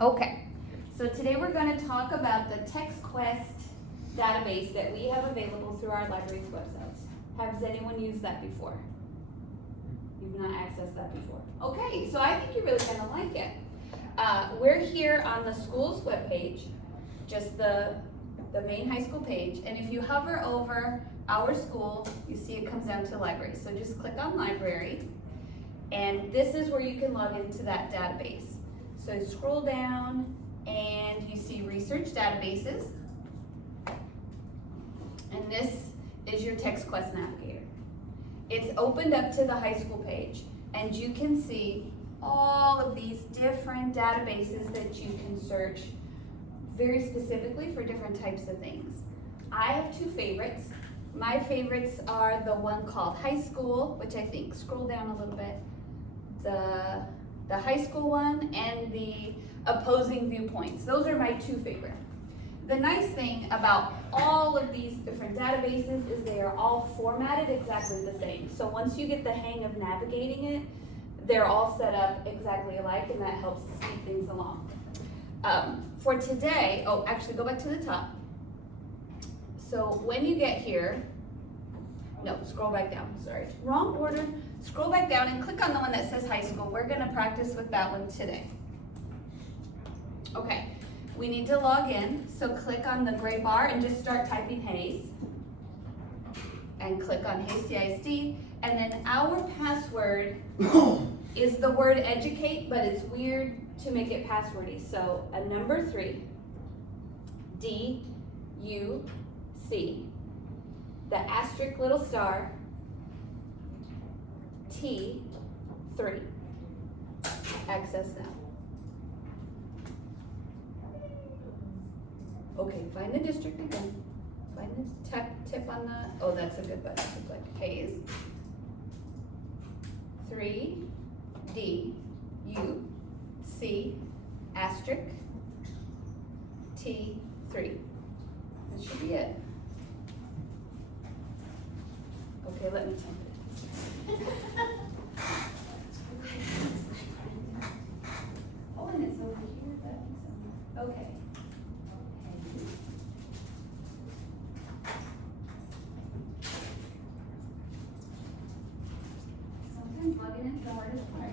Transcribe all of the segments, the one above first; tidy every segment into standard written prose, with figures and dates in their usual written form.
Okay, so today we're going to talk about the TexQuest database that we have available through our library's website. Has anyone used that before? You've not accessed that before. Okay, so I think you're really going to like it. We're here on the school's webpage, just the main high school page, and if you hover over our school, you see it comes down to library. So just click on library, and this is where you can log into that database. So you scroll down and you see research databases, and this is your TexQuest navigator. It's opened up to the high school page, and you can see all of these different databases that you can search very specifically for different types of things. I have two favorites. My favorites are the one called high school, which I think, scroll down a little bit, the high school one and the opposing viewpoints. Those are my two favorite. The nice thing about all of these different databases is they are all formatted exactly the same. So once you get the hang of navigating it, they're all set up exactly alike, and that helps speed things along. For today, oh, actually go back to the top. So when you get here, no, scroll back down, sorry, wrong order. Scroll back down and click on the one that says high school. We're gonna practice with that one today. Okay, we need to log in, so click on the gray bar and just start typing Hayes. And click on Hayes CISD, and then our password is the word educate, but it's weird to make it passwordy. So a number 3, D, U, C, the asterisk little star, T, 3. Access now. Okay, find the district again. Find the tip on the, oh, that's a good button to click. Hayes. 3, D, U, C, asterisk, T, 3. That should be it. Okay, let me type it. Oh, and it's over here. That makes sense. Okay. Sometimes logging in is the hardest part.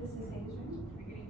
This is Hayes, right?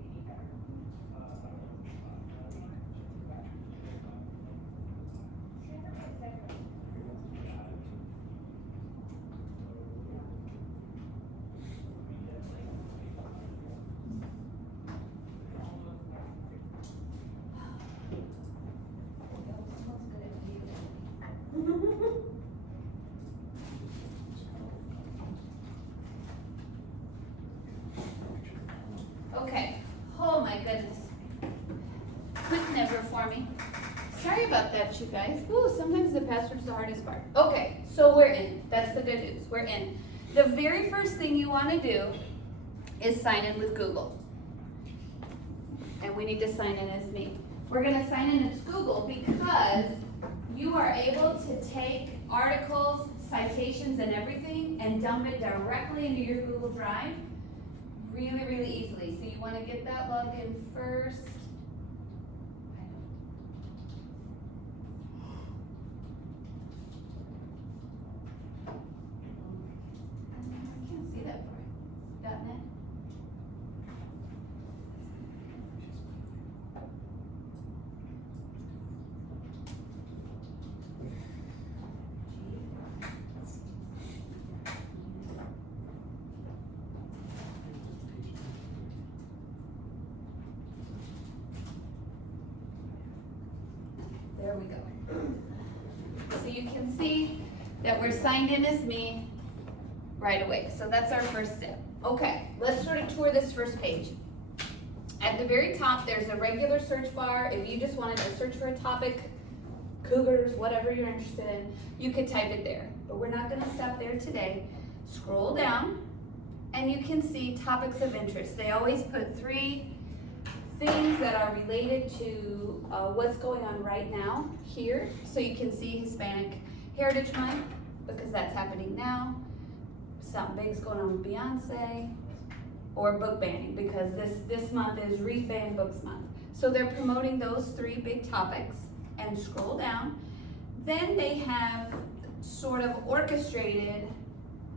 Okay, oh my goodness. Quick never for me. Sorry about that, you guys. Ooh, sometimes the password's the hardest part. Okay, so we're in. That's the good news, we're in. The very first thing you want to do is sign in with Google. And we need to sign in as me. We're going to sign in as Google because you are able to take articles, citations, and everything and dump it directly into your Google Drive really, really easily. So you want to get that logged in first. I can't see that for you. .net. There we go. So you can see that we're signed in as me right away. So that's our first step. Okay, let's sort of tour this first page. At the very top, there's a regular search bar. If you just wanted to search for a topic, cougars, whatever you're interested in, you could type it there. But we're not going to stop there today. Scroll down, and you can see topics of interest. They always put 3 things that are related to what's going on right now here. So you can see Hispanic Heritage Month, because that's happening now. Something big's going on with Beyonce, or book banning, because this month is Read Ban Books Month. So they're promoting those 3 big topics, and scroll down. Then they have sort of orchestrated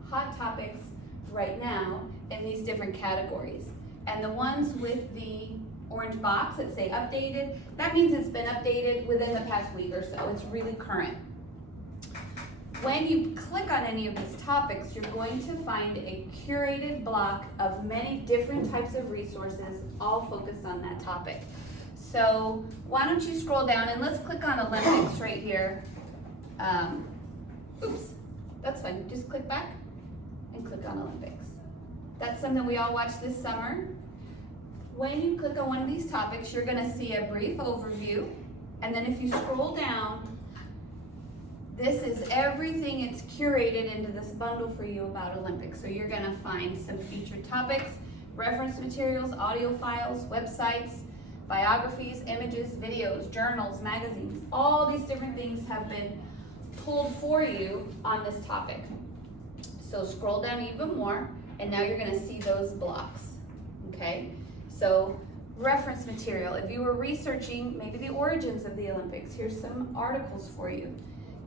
hot topics right now in these different categories. And the ones with the orange box that say updated, that means it's been updated within the past week or so. It's really current. When you click on any of these topics, you're going to find a curated block of many different types of resources, all focused on that topic. So why don't you scroll down, and let's click on Olympics right here. Oops, that's fine. Just click back and click on Olympics. That's something we all watched this summer. When you click on one of these topics, you're going to see a brief overview, and then if you scroll down, this is everything it's curated into this bundle for you about Olympics. So you're going to find some featured topics, reference materials, audio files, websites, biographies, images, videos, journals, magazines. All these different things have been pulled for you on this topic. So scroll down even more, and now you're going to see those blocks. Okay? So reference material. If you were researching maybe the origins of the Olympics, here's some articles for you.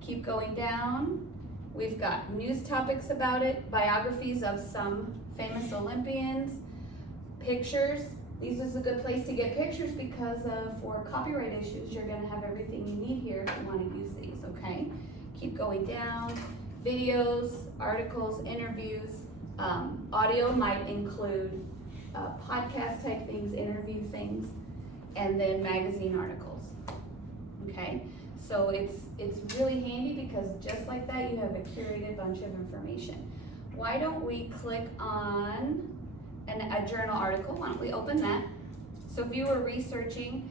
Keep going down. We've got news topics about it, biographies of some famous Olympians, pictures. This is a good place to get pictures because for copyright issues, you're going to have everything you need here if you want to use these, okay? Keep going down. Videos, articles, interviews. Audio might include podcast type things, interview things, and then magazine articles, okay? So it's really handy because just like that, you have a curated bunch of information. Why don't we click on a journal article? Why don't we open that? So if you were researching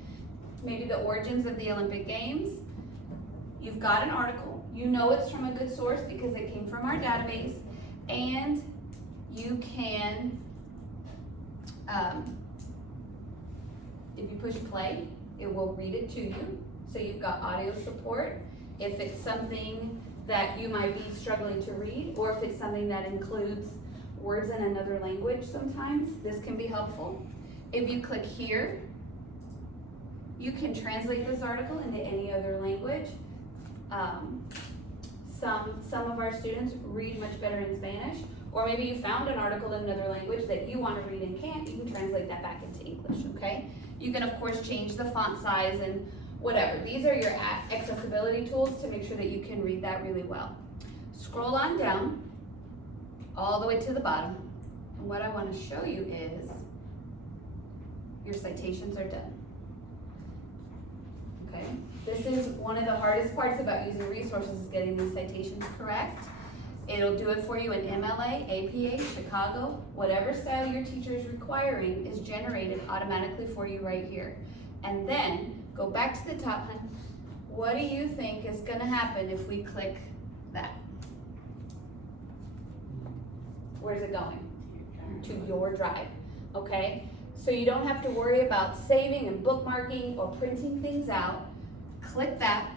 maybe the origins of the Olympic Games, you've got an article. You know it's from a good source because it came from our database, and you can, if you push play, it will read it to you. So you've got audio support if it's something that you might be struggling to read, or if it's something that includes words in another language sometimes, this can be helpful. If you click here, you can translate this article into any other language. Some of our students read much better in Spanish, or maybe you found an article in another language that you want to read and can't, you can translate that back into English, okay? You can, of course, change the font size and whatever. These are your accessibility tools to make sure that you can read that really well. Scroll on down all the way to the bottom. And what I want to show you is your citations are done. Okay? This is one of the hardest parts about using resources, is getting these citations correct. It'll do it for you in MLA, APA, Chicago. Whatever style your teacher is requiring is generated automatically for you right here. And then go back to the top, hun. What do you think is going to happen if we click that? Where's it going? To your drive, okay? So you don't have to worry about saving and bookmarking or printing things out. Click that.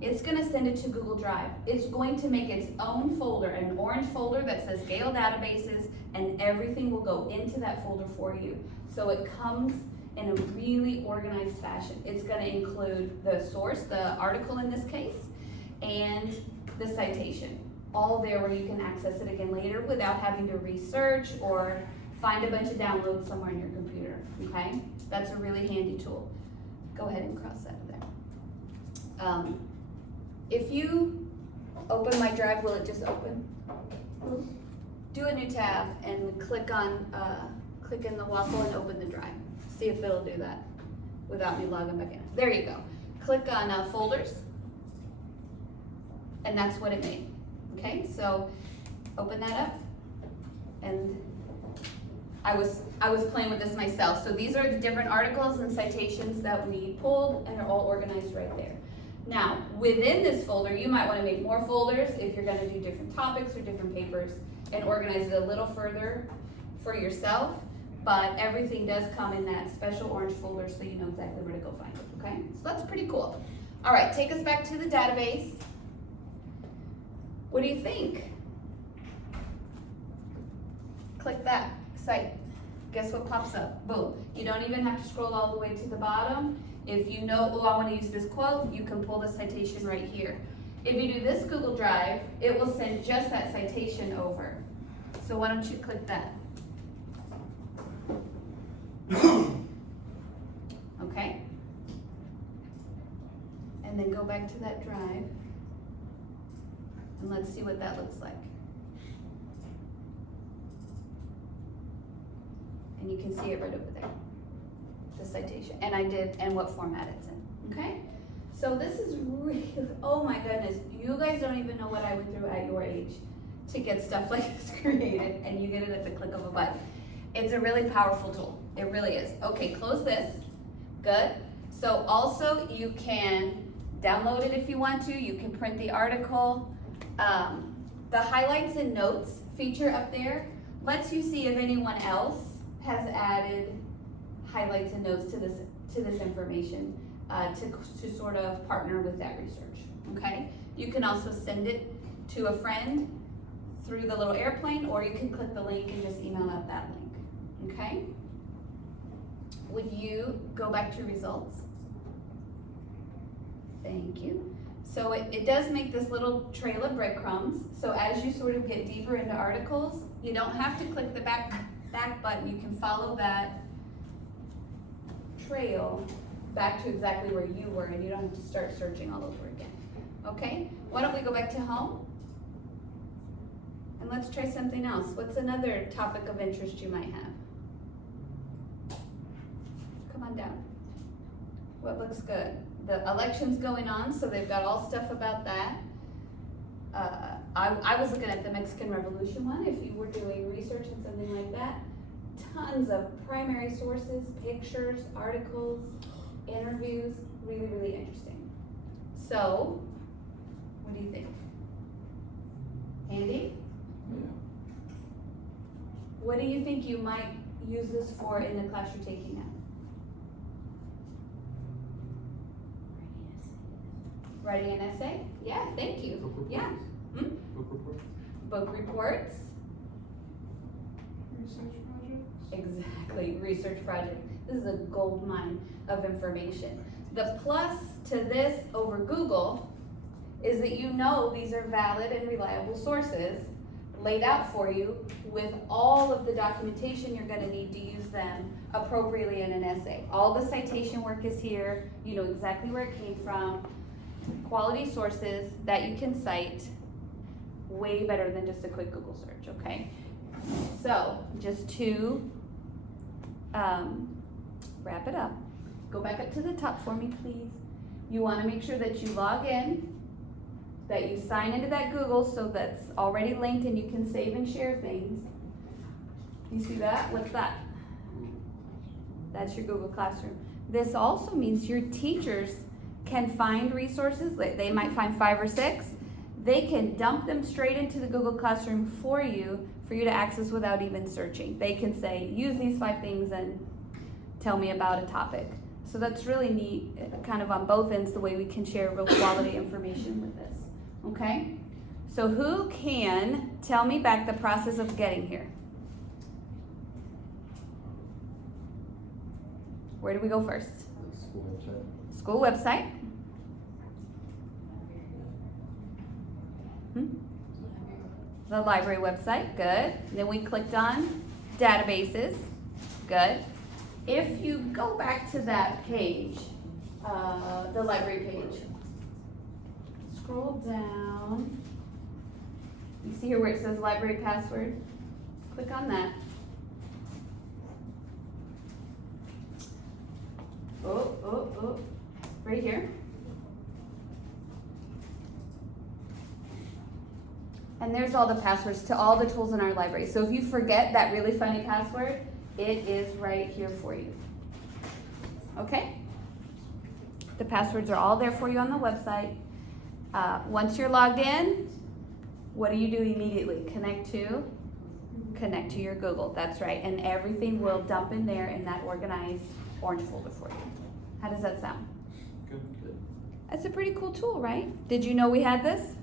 It's going to send it to Google Drive. It's going to make its own folder, an orange folder that says Gale Databases, and everything will go into that folder for you. So it comes in a really organized fashion. It's going to include the source, the article in this case, and the citation, all there where you can access it again later without having to research or find a bunch of downloads somewhere in your computer, okay? That's a really handy tool. Go ahead and cross that there. If you open my drive, will it just open? Do a new tab and click in the waffle and open the drive. See if it'll do that without me logging back in. There you go. Click on folders, and that's what it made. Okay, so open that up, and I was playing with this myself. So these are the different articles and citations that we pulled, and they're all organized right there. Now, within this folder, you might want to make more folders if you're going to do different topics or different papers and organize it a little further for yourself. but everything does come in that special orange folder so you know exactly where to go find it, okay? So that's pretty cool. All right, take us back to the database. What do you think? Click that, cite. Guess what pops up? Boom. You don't even have to scroll all the way to the bottom. If you know, oh, I want to use this quote, you can pull the citation right here. If you do this Google Drive, it will send just that citation over. So why don't you click that? Okay. And then go back to that drive. And let's see what that looks like. And you can see it right over there, the citation. And what format it's in, okay? So this is really, oh my goodness, you guys don't even know what I went through at your age to get stuff like this created, and you get it at the click of a button. It's a really powerful tool, it really is. Okay, close this, good. So also you can download it if you want to, you can print the article. The highlights and notes feature up there lets you see if anyone else has added highlights and notes to this information to sort of partner with that research, okay? You can also send it to a friend through the little airplane, or you can click the link and just email out that link, okay? Would you go back to results? Thank you. So it does make this little trail of breadcrumbs. So as you sort of get deeper into articles, you don't have to click the back button. You can follow that trail back to exactly where you were, and you don't have to start searching all over again. Okay? Why don't we go back to home? And let's try something else. What's another topic of interest you might have? Come on down. What looks good? The election's going on, so they've got all stuff about that. I was looking at the Mexican Revolution one, if you were doing research and something like that. Tons of primary sources, pictures, articles, interviews, really, really interesting. So, what do you think? Handy? Yeah. What do you think you might use this for in the class you're taking now? Writing an essay? Yeah, thank you. Book reports. Yeah. Hmm? Book reports. Book reports. Research projects. Exactly, research project. This is a gold mine of information. The plus to this over Google is that you know these are valid and reliable sources laid out for you with all of the documentation you're gonna need to use them appropriately in an essay. All the citation work is here. You know exactly where it came from. Quality sources that you can cite way better than just a quick Google search, okay? So, just to wrap it up, go back up to the top for me, please. You wanna make sure that you log in, that you sign into that Google so that's already linked and you can save and share things. You see that? What's that? That's your Google Classroom. This also means your teachers can find resources, they might find 5 or 6, they can dump them straight into the Google Classroom for you to access without even searching. They can say, use these 5 things and tell me about a topic. So that's really neat, kind of on both ends, the way we can share real quality information with this, okay? So who can tell me back the process of getting here? Where do we go first? School website. School website. The library website, good. Then we clicked on databases, good. If you go back to that page, the library page, scroll down. You see here where it says library password? Click on that. Oh, right here. And there's all the passwords to all the tools in our library. So if you forget that really funny password, it is right here for you. Okay? The passwords are all there for you on the website. Once you're logged in, what do you do immediately? Connect to connect to your Google, that's right, and everything will dump in there in that organized orange folder for you. How does that sound? Good. That's a pretty cool tool, right? Did you know we had this?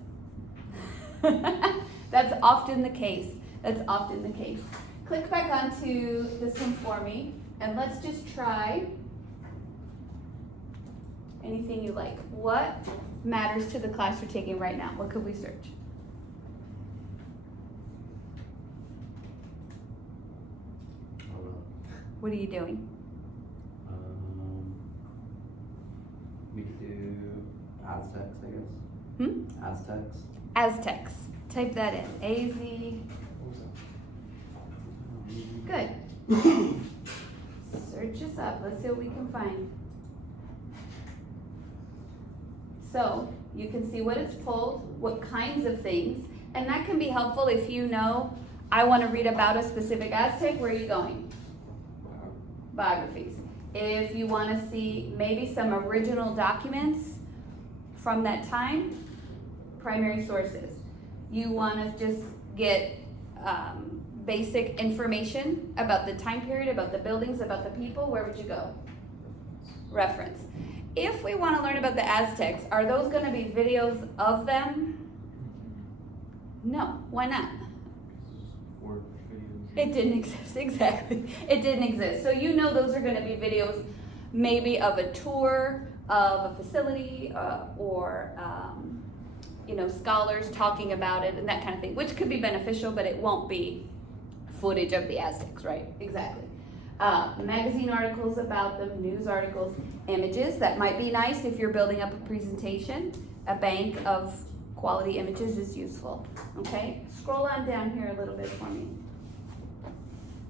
That's often the case. That's often the case. Click back onto this one for me, and let's just try anything you like. What matters to the class you're taking right now? What could we search? Hold on. What are you doing? We could do Aztecs, I guess. Hmm? Aztecs. Aztecs. Type that in. A-Z. Good. Search us up. Let's see what we can find. So you can see what it's pulled, what kinds of things, and that can be helpful if you know, I want to read about a specific Aztec. Where are you going? Biographies. If you want to see maybe some original documents from that time, primary sources. You want to just get basic information about the time period, about the buildings, about the people, where would you go? Reference. If we want to learn about the Aztecs, are those going to be videos of them? No. Why not? Or videos. It didn't exist, exactly. It didn't exist. So you know those are going to be videos maybe of a tour of a facility or scholars talking about it and that kind of thing, which could be beneficial, but it won't be footage of the Aztecs, right? Exactly. Magazine articles about them, news articles, images. That might be nice if you're building up a presentation. A bank of quality images is useful, okay? Scroll on down here a little bit for me.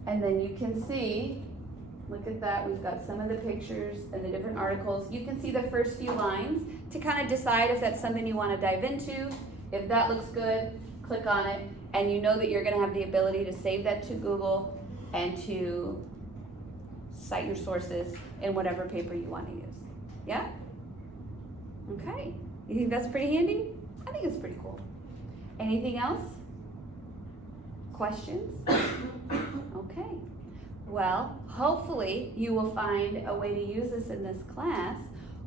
And then you can see, look at that, we've got some of the pictures and the different articles. You can see the first few lines to kind of decide if that's something you want to dive into. If that looks good, click on it, and you know that you're going to have the ability to save that to Google and to cite your sources in whatever paper you want to use. Yeah? Okay. You think that's pretty handy? I think it's pretty cool. Anything else? Questions? Okay. Well, hopefully you will find a way to use this in this class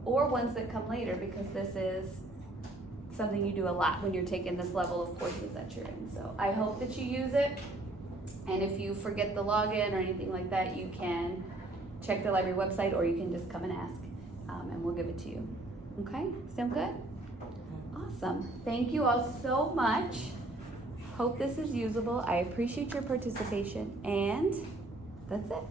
or ones that come later, because this is something you do a lot when you're taking this level of courses that you're in. So I hope that you use it. And if you forget the login or anything like that, you can check the library website, or you can just come and ask, and we'll give it to you. Okay? Sound good? Awesome. Thank you all so much. Hope this is usable. I appreciate your participation, and that's it.